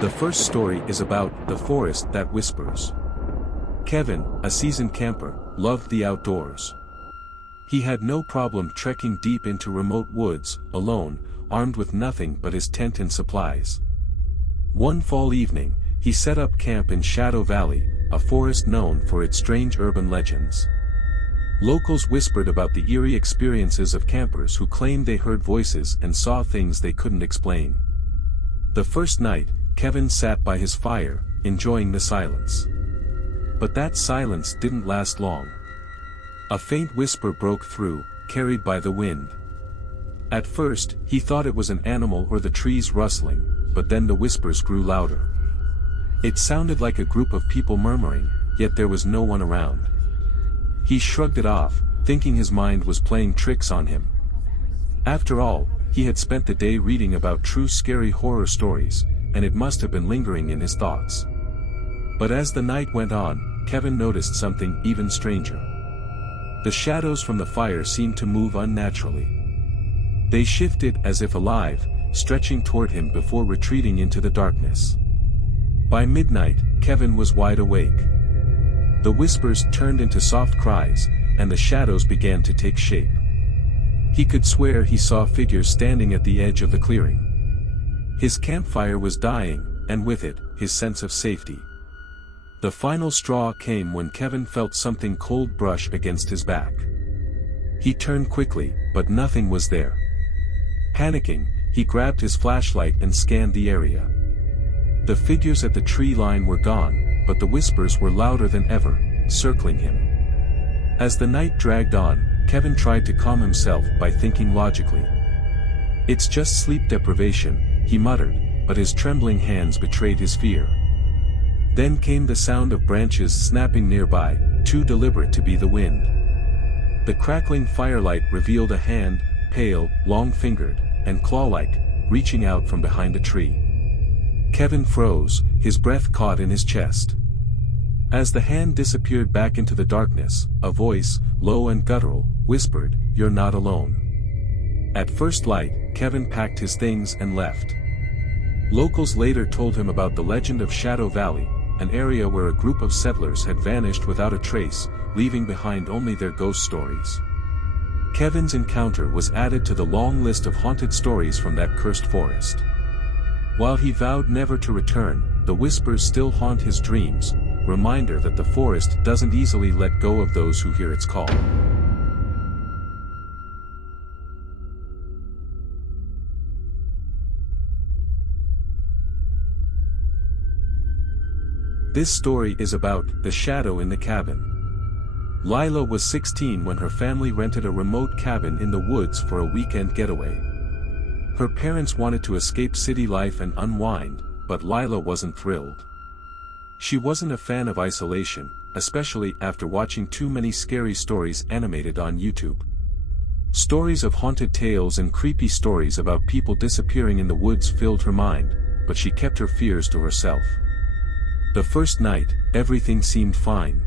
The first story is about the forest that whispers. Kevin, a seasoned camper, loved the outdoors. He had no problem trekking deep into remote woods, alone, armed with nothing but his tent and supplies. One fall evening, he set up camp in Shadow Valley, a forest known for its strange urban legends. Locals whispered about the eerie experiences of campers who claimed they heard voices and saw things they couldn't explain. The first night, Kevin sat by his fire, enjoying the silence. But that silence didn't last long. A faint whisper broke through, carried by the wind. At first, he thought it was an animal or the trees rustling, but then the whispers grew louder. It sounded like a group of people murmuring, yet there was no one around. He shrugged it off, thinking his mind was playing tricks on him. After all, he had spent the day reading about true scary horror stories, and it must have been lingering in his thoughts. But as the night went on, Kevin noticed something even stranger. The shadows from the fire seemed to move unnaturally. They shifted as if alive, stretching toward him before retreating into the darkness. By midnight, Kevin was wide awake. The whispers turned into soft cries, and the shadows began to take shape. He could swear he saw figures standing at the edge of the clearing. His campfire was dying, and with it, his sense of safety. The final straw came when Kevin felt something cold brush against his back. He turned quickly, but nothing was there. Panicking, he grabbed his flashlight and scanned the area. The figures at the tree line were gone, but the whispers were louder than ever, circling him. As the night dragged on, Kevin tried to calm himself by thinking logically. "It's just sleep deprivation," he muttered, but his trembling hands betrayed his fear. Then came the sound of branches snapping nearby, too deliberate to be the wind. The crackling firelight revealed a hand, pale, long-fingered, and claw-like, reaching out from behind a tree. Kevin froze, his breath caught in his chest. As the hand disappeared back into the darkness, a voice, low and guttural, whispered, "You're not alone." At first light, Kevin packed his things and left. Locals later told him about the legend of Shadow Valley, an area where a group of settlers had vanished without a trace, leaving behind only their ghost stories. Kevin's encounter was added to the long list of haunted stories from that cursed forest. While he vowed never to return, the whispers still haunt his dreams, reminder that the forest doesn't easily let go of those who hear its call. This story is about the shadow in the cabin. Lila was 16 when her family rented a remote cabin in the woods for a weekend getaway. Her parents wanted to escape city life and unwind, but Lila wasn't thrilled. She wasn't a fan of isolation, especially after watching too many scary stories animated on YouTube. Stories of haunted tales and creepy stories about people disappearing in the woods filled her mind, but she kept her fears to herself. The first night, everything seemed fine.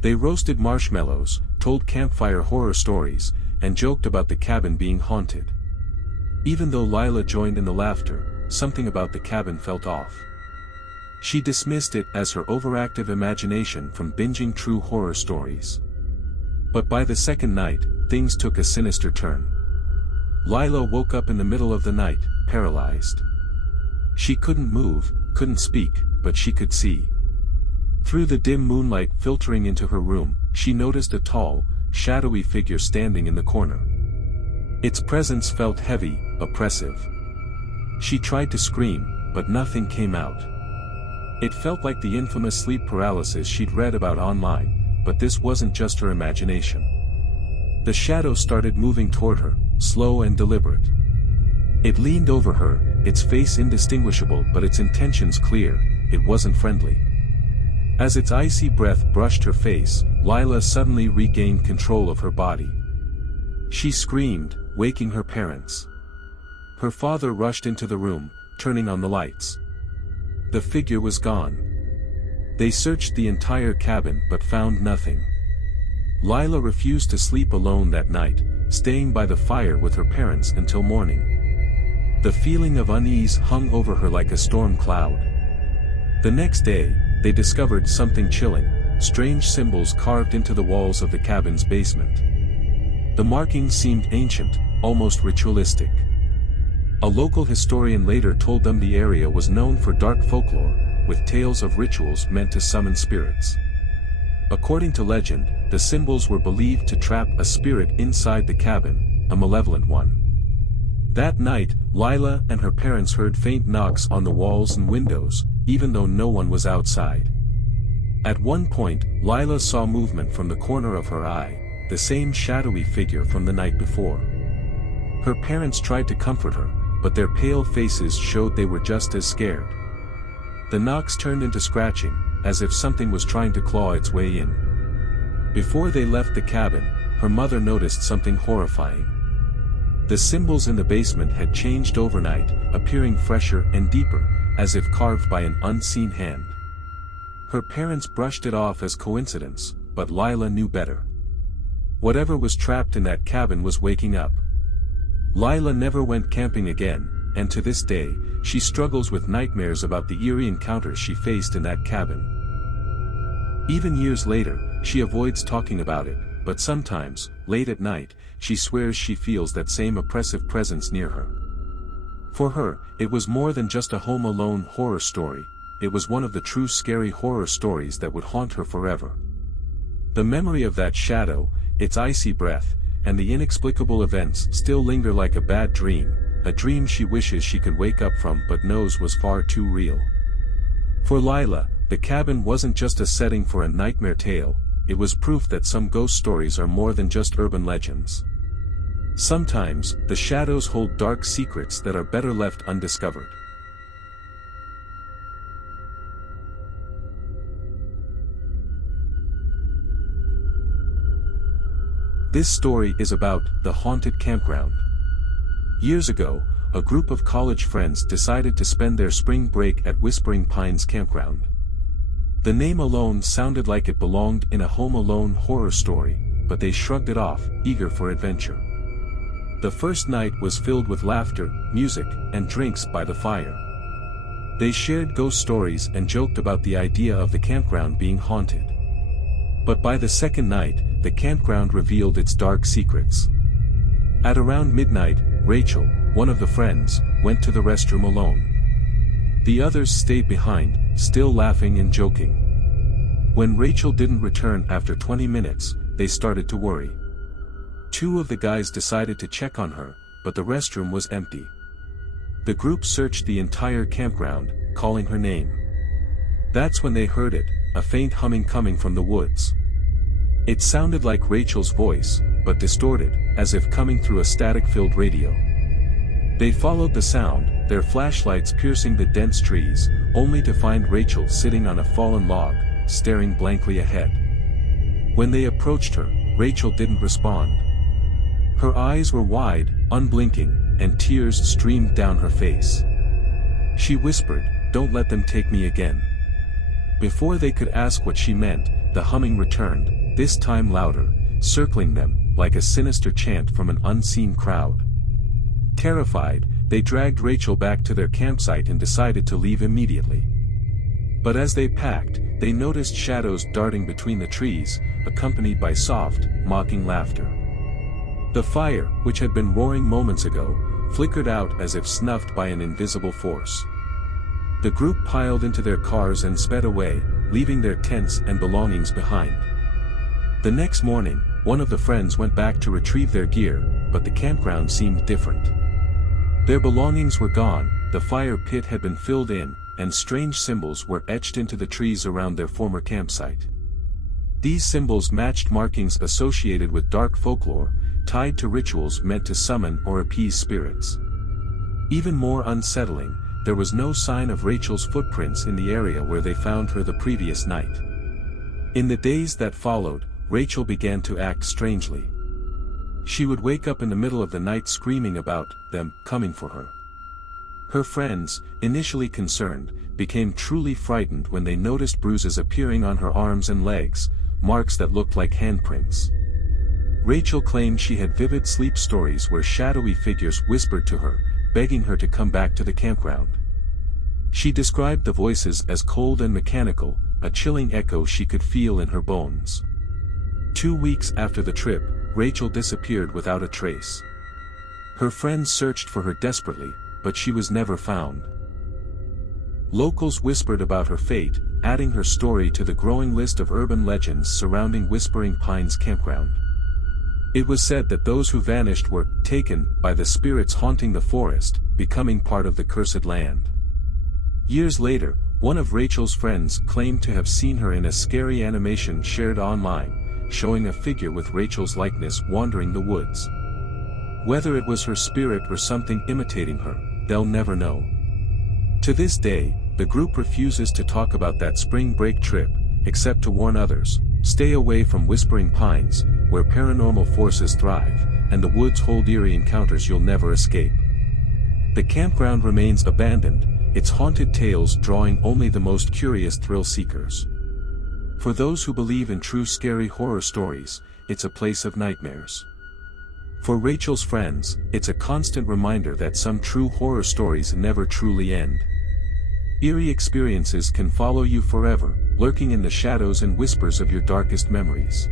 They roasted marshmallows, told campfire horror stories, and joked about the cabin being haunted. Even though Lila joined in the laughter, something about the cabin felt off. She dismissed it as her overactive imagination from binging true horror stories. But by the second night, things took a sinister turn. Lila woke up in the middle of the night, paralyzed. She couldn't move, couldn't speak, but she could see. Through the dim moonlight filtering into her room, she noticed a tall, shadowy figure standing in the corner. Its presence felt heavy, oppressive. She tried to scream, but nothing came out. It felt like the infamous sleep paralysis she'd read about online, but this wasn't just her imagination. The shadow started moving toward her, slow and deliberate. It leaned over her, its face indistinguishable but its intentions clear. It wasn't friendly. As its icy breath brushed her face, Lila suddenly regained control of her body. She screamed, waking her parents. Her father rushed into the room, turning on the lights. The figure was gone. They searched the entire cabin but found nothing. Lila refused to sleep alone that night, staying by the fire with her parents until morning. The feeling of unease hung over her like a storm cloud. The next day, they discovered something chilling, strange symbols carved into the walls of the cabin's basement. The markings seemed ancient, almost ritualistic. A local historian later told them the area was known for dark folklore, with tales of rituals meant to summon spirits. According to legend, the symbols were believed to trap a spirit inside the cabin, a malevolent one. That night, Lila and her parents heard faint knocks on the walls and windows, even though no one was outside. At one point, Lila saw movement from the corner of her eye, the same shadowy figure from the night before. Her parents tried to comfort her, but their pale faces showed they were just as scared. The knocks turned into scratching, as if something was trying to claw its way in. Before they left the cabin, her mother noticed something horrifying. The symbols in the basement had changed overnight, appearing fresher and deeper, as if carved by an unseen hand. Her parents brushed it off as coincidence, but Lila knew better. Whatever was trapped in that cabin was waking up. Lila never went camping again, and to this day, she struggles with nightmares about the eerie encounters she faced in that cabin. Even years later, she avoids talking about it, but sometimes, late at night, she swears she feels that same oppressive presence near her. For her, it was more than just a Home Alone horror story, it was one of the true scary horror stories that would haunt her forever. The memory of that shadow, its icy breath, and the inexplicable events still linger like a bad dream, a dream she wishes she could wake up from but knows was far too real. For Lila, the cabin wasn't just a setting for a nightmare tale, it was proof that some ghost stories are more than just urban legends. Sometimes, the shadows hold dark secrets that are better left undiscovered. This story is about the Haunted Campground. Years ago, a group of college friends decided to spend their spring break at Whispering Pines Campground. The name alone sounded like it belonged in a Home Alone horror story, but they shrugged it off, eager for adventure. The first night was filled with laughter, music, and drinks by the fire. They shared ghost stories and joked about the idea of the campground being haunted. But by the second night, the campground revealed its dark secrets. At around midnight, Rachel, one of the friends, went to the restroom alone. The others stayed behind, still laughing and joking. When Rachel didn't return after 20 minutes, they started to worry. Two of the guys decided to check on her, but the restroom was empty. The group searched the entire campground, calling her name. That's when they heard it, a faint humming coming from the woods. It sounded like Rachel's voice, but distorted, as if coming through a static-filled radio. They followed the sound, their flashlights piercing the dense trees, only to find Rachel sitting on a fallen log, staring blankly ahead. When they approached her, Rachel didn't respond. Her eyes were wide, unblinking, and tears streamed down her face. She whispered, "Don't let them take me again." Before they could ask what she meant, the humming returned, this time louder, circling them, like a sinister chant from an unseen crowd. Terrified, they dragged Rachel back to their campsite and decided to leave immediately. But as they packed, they noticed shadows darting between the trees, accompanied by soft, mocking laughter. The fire, which had been roaring moments ago, flickered out as if snuffed by an invisible force. The group piled into their cars and sped away, leaving their tents and belongings behind. The next morning, one of the friends went back to retrieve their gear, but the campground seemed different. Their belongings were gone, the fire pit had been filled in, and strange symbols were etched into the trees around their former campsite. These symbols matched markings associated with dark folklore, tied to rituals meant to summon or appease spirits. Even more unsettling, there was no sign of Rachel's footprints in the area where they found her the previous night. In the days that followed, Rachel began to act strangely. She would wake up in the middle of the night screaming about them coming for her. Her friends, initially concerned, became truly frightened when they noticed bruises appearing on her arms and legs, marks that looked like handprints. Rachel claimed she had vivid sleep stories where shadowy figures whispered to her, begging her to come back to the campground. She described the voices as cold and mechanical, a chilling echo she could feel in her bones. 2 weeks after the trip, Rachel disappeared without a trace. Her friends searched for her desperately, but she was never found. Locals whispered about her fate, adding her story to the growing list of urban legends surrounding Whispering Pines Campground. It was said that those who vanished were taken by the spirits haunting the forest, becoming part of the cursed land. Years later, one of Rachel's friends claimed to have seen her in a scary animation shared online, showing a figure with Rachel's likeness wandering the woods. Whether it was her spirit or something imitating her, they'll never know. To this day, the group refuses to talk about that spring break trip, except to warn others, stay away from Whispering Pines, where paranormal forces thrive, and the woods hold eerie encounters you'll never escape. The campground remains abandoned, its haunted tales drawing only the most curious thrill seekers. For those who believe in true scary horror stories, it's a place of nightmares. For Rachel's friends, it's a constant reminder that some true horror stories never truly end. Eerie experiences can follow you forever, lurking in the shadows and whispers of your darkest memories.